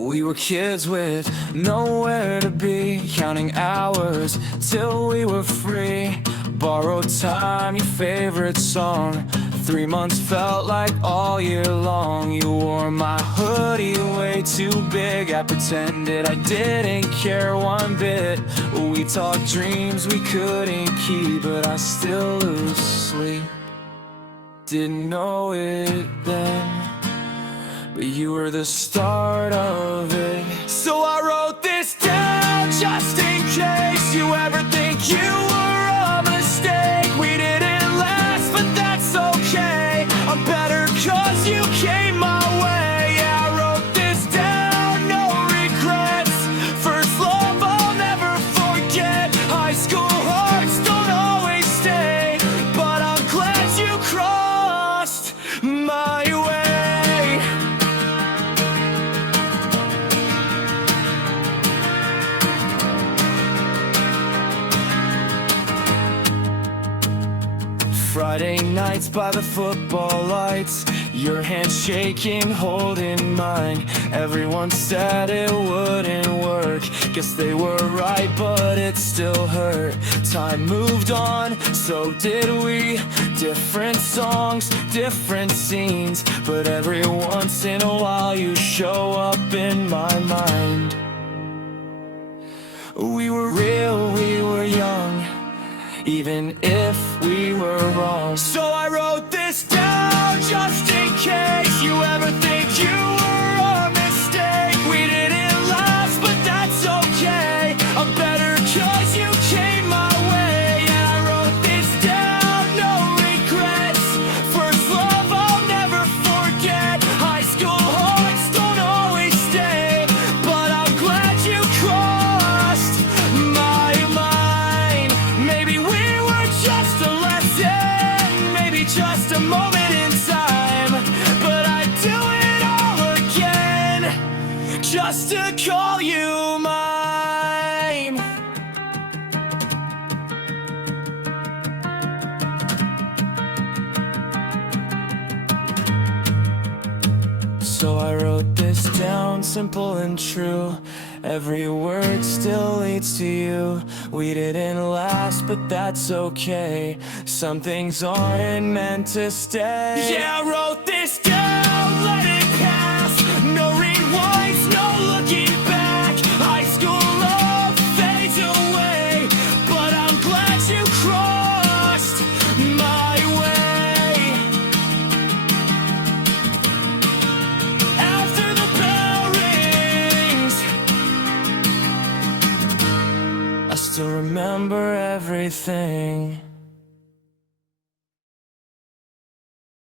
We were kids with nowhere to be, counting hours till we were free. Borrowed time, your favorite song. 3 months felt like all year long. You wore my hoodie way too big. I pretended I didn't care one bit. We talked dreams we couldn't keep, but I still lose sleep. Didn't know it then, but you were the start of it. So I wrote this down just in case you ever think you were a mistake. We didn't last, but that's okay. I'm better 'cause you came my way. Yeah, I wrote this down, no regrets. First love I'll never forget. High school hearts don't always stay, but I'm glad you crossed my way. Friday nights by the football lights, your hand shaking, holding mine. Everyone said it wouldn't work. Guess they were right, but it still hurt. Time moved on, so did we. Different songs, different scenes, but every once in a while you show up in my mind. We were real, we were young, even if we were wrong. So I wrote this down just in case you ever think you were a mistake. We didn't last, but that's okay. I'm better 'cause you came my way. Yeah, I wrote this down, no regrets. First love I'll never forget. High school hearts don't always stay, but I'm glad you crossed my mind. Maybe we were just a lesson, maybe just a moment in time, but I'd do it all again just to call you mine. So I wrote this down, simple and true. Every word still leads to you. We didn't last, but that's okay. Some things aren't meant to stay. Yeah, I wrote this down, let it pass. No rewinds, no looking back. High school love fades away, but I'm glad you crossed my way. After the bell rings, I still remember everything.